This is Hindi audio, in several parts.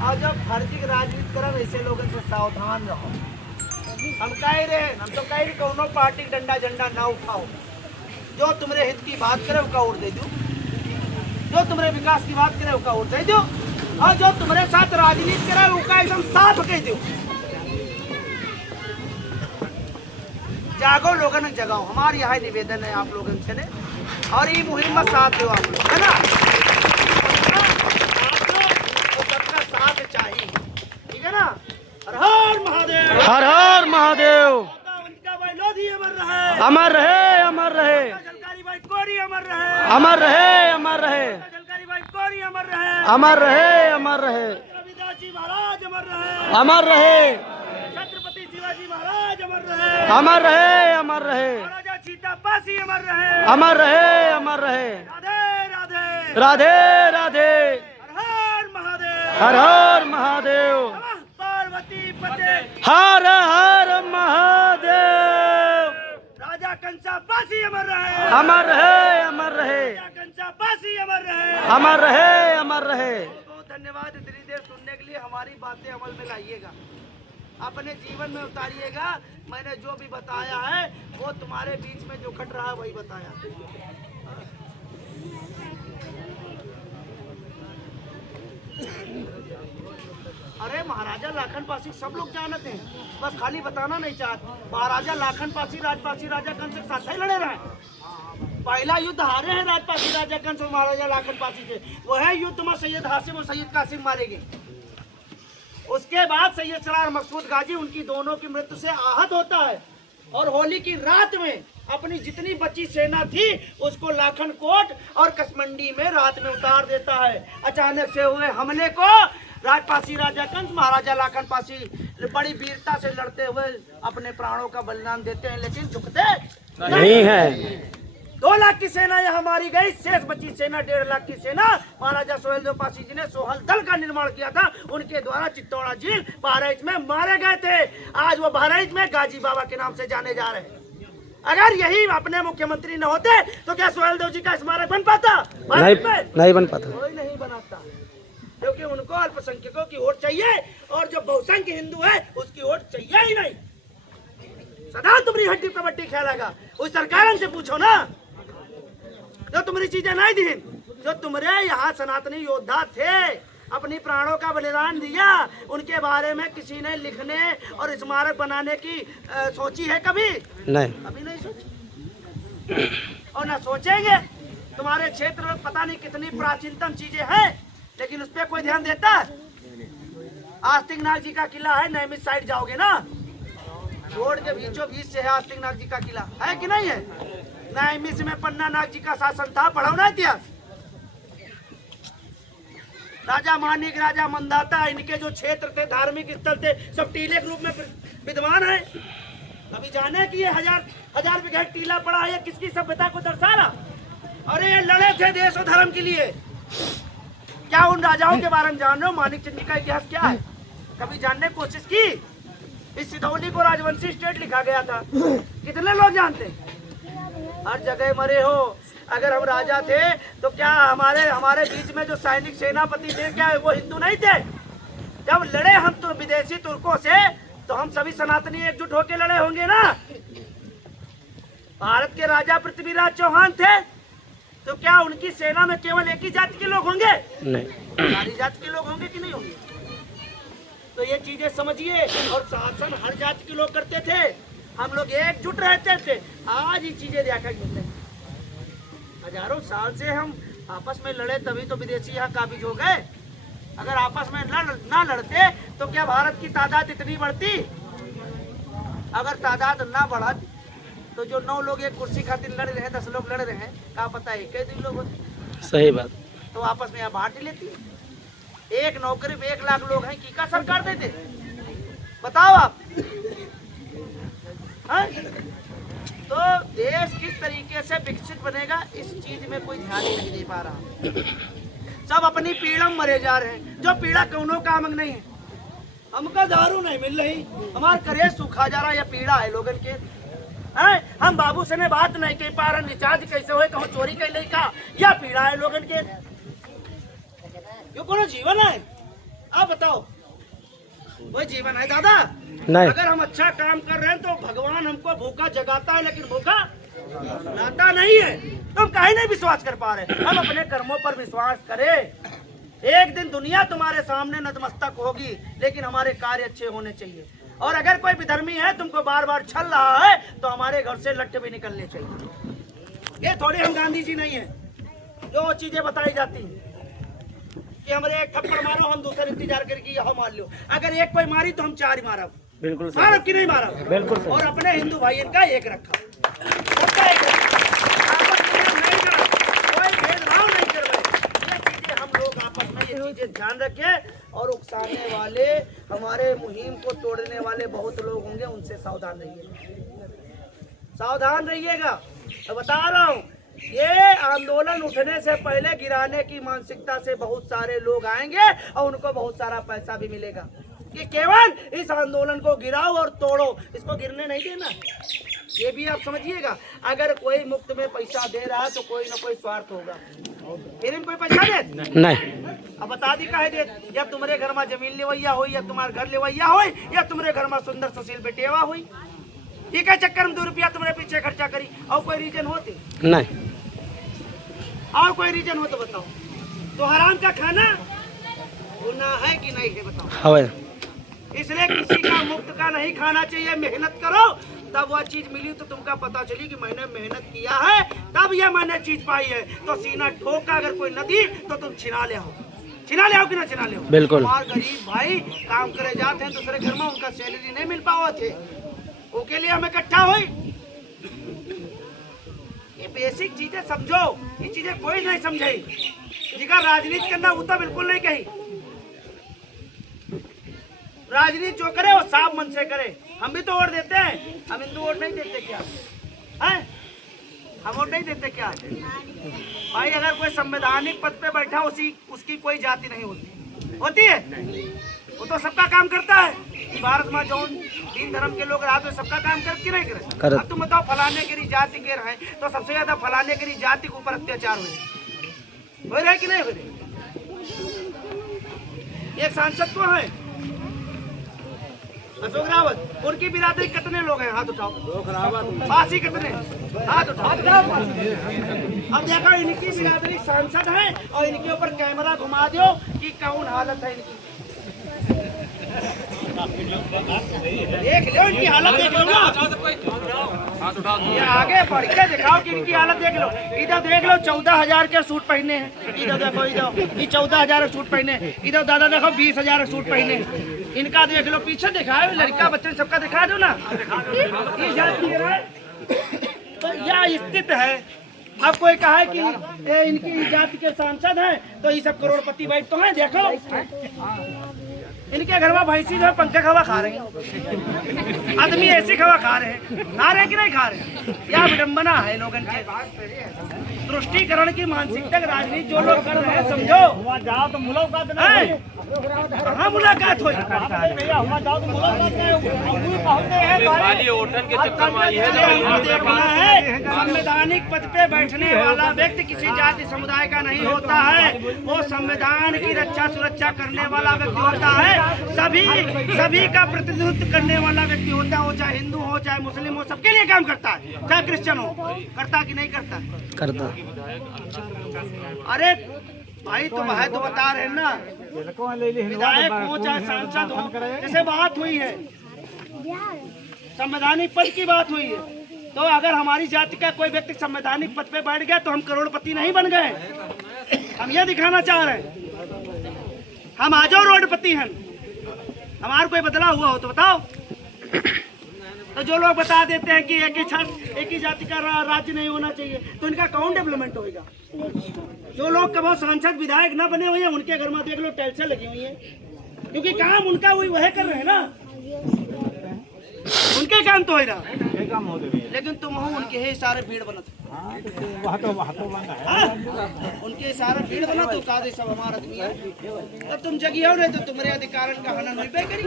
और जब फर्जी राजनीति करब ऐसे लोगों से सावधान रहो। हम कह रहे हम तो कह रहे कोनो पार्टी डंडा झंडा ना उठाओ। जो तुम्हारे हित की बात करे उसका वोट दे दो, जो तुम्हारे विकास की बात करे उसका वोट दे दो, और जो तुम्हारे साथ राजनीति करे उसका एकदम साफ कह दो। जागो लोगों ने जगाओ, हमारी यह निवेदन है आप लोगों से ने, और ये मुहिम में साथ दो आप लोग, है ना। सबका साथ चाहिए, ठीक है ना। हर हर महादेव, हर हर महादेव। अमर रहे, अमर रहे, जलकारी भाई कोरी अमर रहे, अमर रहे, अमर रहे, जलकारी भाई कोरी अमर रहे, अमर रहे, अमर रहे, रविदास जी महाराज अमर रहे, अमर रहे, छत्रपति शिवाजी महाराज अमर रहे, अमर रहे, अमर रहे, महाराजा सीतापासी अमर रहे, अमर रहे, अमर रहे। राधे राधे, राधे राधे, हर हर महादेव, हर हर महादेव, नमः पार्वती पते, हर हर महादेव। राजा कंसापासी अमर रहे, अमर रहे, अमर रहे, राजा कंसापासी अमर रहे, अमर रहे, अमर रहे। बहुत धन्यवाद इतनी देर सुनने के लिए। हमारी बातें अमल में लाइएगा, अपने जीवन में उतारिएगा। मैंने जो भी बताया है वो तुम्हारे बीच में जो घट रहा है वही बताया। अरे महाराजा लाखन पासी सब लोग जानते हैं, बस खाली बताना नहीं चाहते। महाराजा लाखन पासी राजपासी राजा कंस के साथ ही लड़े रहे। पहला युद्ध हारे हैं राजपासी राजा कंस और महाराजा लाखन पासी से। वह युद्ध में सैयद हासिम और सैयद कासिम मारे गए। उसके बाद सैयद सरार मकसूद गाजी उनकी दोनों की मृत्यु से आहत होता है, और होली की रात में अपनी जितनी बची सेना थी उसको लाखन कोट और कसमंडी में रात में उतार देता है। अचानक से हुए हमले को राजपासी राजा कंस महाराजा लाखन पासी बड़ी वीरता से लड़ते हुए अपने प्राणों का बलिदान देते हैं, लेकिन झुकते नहीं है। 2 लाख की सेना यहाँ मारी गई, शेष बची सेना 1.5 लाख की सेना महाराजा सोहेलदेव पासी जी ने सोहल दल का निर्माण किया था। उनके द्वारा चित्तौड़ा झील बहराइच में मारे गए थे। आज वो बहराइच में गाजी बाबा के नाम से जाने जा रहे हैं। अगर यही अपने मुख्यमंत्री न होते तो क्या सोहेलदेव जी का स्मारक बन पाता? नहीं बन पाता, कोई नहीं बनाता, क्योंकि उनको अल्पसंख्यकों की वोट चाहिए, और जो बहुसंख्य हिंदू है उसकी वोट चाहिए ही नहीं। सदा तुम्हारी हड्डी कबड्डी खेलेगा। उस सरकार से पूछो ना, जो तुम्हारी चीजें नहीं दी, जो तुम्हारे यहाँ सनातनी योद्धा थे, अपनी प्राणों का बलिदान दिया, उनके बारे में किसी ने लिखने और स्मारक बनाने की सोची है कभी? नहीं, अभी नहीं सोची और ना सोचेंगे। तुम्हारे क्षेत्र में पता नहीं कितनी प्राचीनतम चीजें हैं, लेकिन उस पर कोई ध्यान देता है? आस्तिकनाथ जी का किला है, नैमिष साइड जाओगे ना, रोड के बीचों बीच से है आस्तिकनाथ जी का किला, है कि नहीं है? नैमिष में पन्ना नाग जी का शासन था, पढ़ाओ ना इतिहास। राजा मानिक, राजा मंदाता, इनके जो क्षेत्र थे, धार्मिक स्थल थे, सब टीले के रूप में विद्यमान है। अभी जाने कि ये हजार बीघा टीला पड़ा है, किसकी सभ्यता को दर्शा रहा? अरे ये लड़े थे देश और धर्म के लिए। क्या उन राजाओं के बारे में जान रहे हो? मानिक चंद जी का इतिहास क्या है? कभी जानने की कोशिश की? इस सिधौली को राजवंशी स्टेट लिखा गया था, कितने लोग जानते? हर जगह मरे हो। अगर हम राजा थे तो क्या हमारे बीच में जो सैनिक सेनापति थे, क्या वो हिंदू नहीं थे? जब लड़े हम तो विदेशी तुर्कों से, तो हम सभी सनातनी एकजुट होकर लड़े होंगे ना। भारत के राजा पृथ्वीराज चौहान थे, तो क्या उनकी सेना में केवल एक ही जाति के लोग होंगे? नहीं, सारी जाति के लोग होंगे कि नहीं होंगे? तो ये चीजें समझिए। और शासन हर जाति के लोग करते थे, हम लोग एकजुट रहते थे। आज ये चीजें देखा मिलते हैं। हजारों साल से हम आपस में लड़े, तभी तो विदेशी यहाँ काबिज हो गए। अगर आपस में ना लड़ते तो क्या भारत की तादाद इतनी बढ़ती? अगर तादाद ना बढ़ा तो जो 9 लोग एक कुर्सी खातिर लड़ रहे हैं, 10 लोग लड़ रहे हैं, क्या पता है एक ही लोग होते? सही बात। तो आपस में यहाँ बांट लेती। एक नौकरी में 1 लाख लोग हैं, की का सरकार देते? बताओ आप। तो देश किस तरीके से विकसित बनेगा, इस चीज में कोई ध्यान ही नहीं दे पा रहा। सब अपनी पीड़ा में मरे जा रहे हैं, जो पीड़ा कौनों काम नहीं है। हमका दारू नहीं मिल रही, हमारा करेज सूखा जा रहा है, यह पीड़ा है लोगन के। हम बाबू से ने बात नहीं कह पा रहे, रिचार्ज कैसे हो, कहूँ चोरी कैसे का, यह पीड़ा है लोगन के। यो कोनो जीवन है? अब बताओ वही जीवन है दादा? नहीं। अगर हम अच्छा काम कर रहे हैं तो भगवान हमको भूखा जगाता है, लेकिन भूखा लाता नहीं है। तुम काहे नहीं विश्वास कर पा रहे? हम अपने कर्मों पर विश्वास करें। एक दिन दुनिया तुम्हारे सामने नतमस्तक होगी, लेकिन हमारे कार्य अच्छे होने चाहिए। और अगर कोई विधर्मी है तुमको बार बार छल रहा है तो हमारे घर से लट्ठे भी निकलने चाहिए। ये थोड़े हम गांधी जी नहीं है जो चीजें बताई जाती हैं कि हमारे एक थप्पड़ मारो हम दूसरे इंतजार करके यह मार लो। अगर एक कोई मारी तो हम चार ही मारा। बिल्कुल मारो कि नहीं मारा? बिल्कुल सही। और अपने हिंदू भाइयों का एक रखा, सबका एक रखा। आपस में नहीं करा, कोई भेदभाव नहीं कर रहे। ये चीजें हम लोग आपस में ये चीजें ध्यान रखें। और उकसाने वाले, हमारे मुहिम को तोड़ने वाले बहुत लोग होंगे, उनसे सावधान रहिए, सावधान रहिएगा। तो बता रहा हूँ, ये आंदोलन उठने से पहले गिराने की मानसिकता से बहुत सारे लोग आएंगे और उनको बहुत सारा पैसा भी मिलेगा कि केवल इस आंदोलन को गिराओ और तोड़ो, इसको गिरने नहीं देना। ये भी आप समझिएगा। अगर कोई मुफ्त में पैसा दे रहा है तो कोई ना कोई स्वार्थ होगा। फिर कोई पैसा दे नहीं। अब बता दी काहे दे? या तुम्हारे घर में जमीन लेवैया हो, या तुम्हारे घर लेवैया हो, या तुम्हारे घर में सुंदर सुशील बेटेवा हुई, ठीक है, चक्कर में 2 रुपया तुम्हारे पीछे खर्चा करी। और कोई रीजन होते? नहीं। और कोई रीजन हो तो बताओ। तो हराम का खाना गुनाह है कि नहीं है बताओ? हवे। इसलिए किसी का मुफ्त का नहीं खाना चाहिए। मेहनत करो, तब वह चीज मिली तो तुमका पता चली कि मैंने मेहनत किया है, तब यह मैंने चीज पाई है। तो सीना ठोक का अगर कोई नदी तो तुम छिना ले आओ, छिना ले आओ कि ना छिना ले आओ? बिल्कुल। और गरीब भाई काम करे जाते हैं दूसरे घर में, उनका सैलरी नहीं मिल पावा थे, उसके लिए हम इकट्ठा हुई। ये बेसिक चीजें समझो, ये चीजें कोई नहीं समझाई। जिका राजनीति करना वो तो बिल्कुल नहीं कही। राजनीति जो करे वो साफ मन से करे। हम भी तो वोट देते हैं, हम हिंदू वोट नहीं देते क्या है? हम वोट नहीं देते क्या भाई? अगर कोई संवैधानिक पद पे बैठा उसकी कोई जाति नहीं होती है। वो तो सबका काम करता है। भारत में जो दीन धर्म के लोग रहा तो सबका काम करके नहीं करे। अब तुम बताओ, फलाने की जाति के रहे तो सबसे ज्यादा फलाने की जाति के ऊपर अत्याचार हो रहे कि नहीं हो रहे? एक सांसद तो है अशोक रावत, उनकी बिरादरी कितने लोग हैं? हाथ उठाओ। फांसी कितने? हाथ उठाओ। अब देखो, इनकी बिरादरी सांसद है और इनके ऊपर कैमरा घुमा दो कि कौन हालत है इनकी। देख लो इनकी हालत, देख लो ना। ये आगे बढ़ के दिखाओ कि इनकी हालत देख लो। इधर देख लो 14,000 के सूट पहने हैं। इधर देखो, इधर ये 14,000 सूट पहने। इधर दादा देखो 20,000 सूट पहने। इनका देख लो, पीछे दिखाओ, लड़का बच्चे सबका दिखा दो ना। ये जाति है तो यह स्थित है। अब कोई कहा है कि ये इनकी जाति के सांसद हैं तो ये सब करोड़पति भाई तो हैं। देखो इनके घर में भैंसी जो है पंखे खवा खा रहे हैं, आदमी ऐसी खवा खा रहे हैं कि नहीं खा रहे? यह विडम्बना है लोगों के तुष्टीकरण की मानसिकता। राजनीति जो लोग कर रहे हैं समझो, जाओ तो मुलाकात हाँ मुलाकात हो देखना है। संवैधानिक पद पे बैठने वाला व्यक्ति किसी जाति समुदाय का नहीं होता है, वो संविधान की रक्षा सुरक्षा करने वाला व्यक्ति होता है। सभी का प्रतिनिधित्व करने वाला व्यक्ति होता है, वो चाहे हिंदू हो चाहे मुस्लिम हो, सबके लिए काम करता है, चाहे क्रिश्चियन हो। करता कि नहीं करता? करता। अरे भाई तुम है तो बता रहे ना, विधायक हो चाहे सांसद हो, जैसे बात हुई है संवैधानिक पद की बात हुई है, तो अगर हमारी जाति का कोई व्यक्ति संवैधानिक पद पे बैठ गया तो हम करोड़पति नहीं बन गए। हम ये दिखाना चाह रहे हैं हम आजो रोडपति हैं। हमारा कोई बदलाव हुआ हो तो बताओ। तो जो लोग बता देते हैं कि एक ही जाति का राज्य नहीं होना चाहिए, तो इनका कौन डेवलपमेंट होगा? जो लोग कभी सांसद विधायक न बने हुए हैं उनके घर में देख लो टाइल्सें लगी हुई हैं, क्योंकि काम उनका वही कर रहे हैं ना, उनके काम तो है ना। लेकिन तुम हो उनके ही सारे भीड़ बनत, उनके सारे भीड़ बना तो का सब हमारा आदमी है। तो तुम जगी हो रहे तो तुम्हारे अधिकार का हनन नहीं पे करी।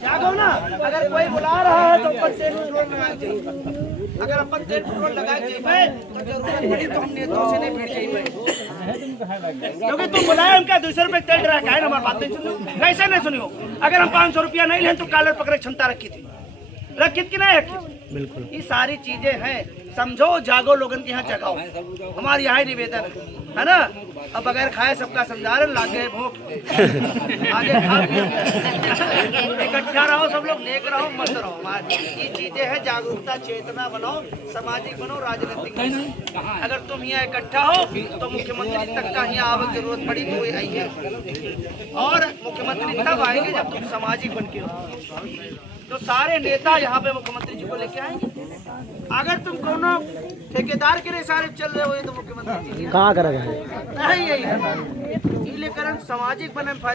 जागो ना, अगर कोई बुला रहा है तो ऊपर से अगर अपन तेल पेट्रोल लगाए जाइए तो जरूरत पड़ी तो हम नेताओं से नहीं भिड़ जाइए, क्योंकि तुम बुलाए उनका 200 रुपये तेल डरा के है ना, हमारी बात नहीं सुनो, कैसे नहीं सुनियो। अगर हम 500 रुपया नहीं लें तो कालर पकड़े क्षमता रखी थी, रखी कि नहीं रखी? बिल्कुल। ये सारी चीजें हैं, समझो, जागो, लोगन के यहाँ जगाओ, हमारी यहाँ निवेदन है ना। अब बगैर खाए सबका समझा रहे, लागे भूख आगे खा इकट्ठा रहो, सब लोग देख रहो, मस्त रहो। ये चीजें हैं, जागरूकता, चेतना बनाओ, सामाजिक बनो, राजनीतिक बनो। अगर तुम यहाँ इकट्ठा हो तो मुख्यमंत्री तक का यहाँ आवक जरूरत पड़ी तो ये आई है, और मुख्यमंत्री तब आएंगे जब तुम सामाजिक बन के हो। तो सारे नेता यहाँ पे मुख्यमंत्री जी को लेके आएंगे। अगर तुम कोनो ठेकेदार के सारे चल रहे हो ये तो मुख्यमंत्री जी कहाँ करेगा? नहीं, यही है, सामाजिक बने।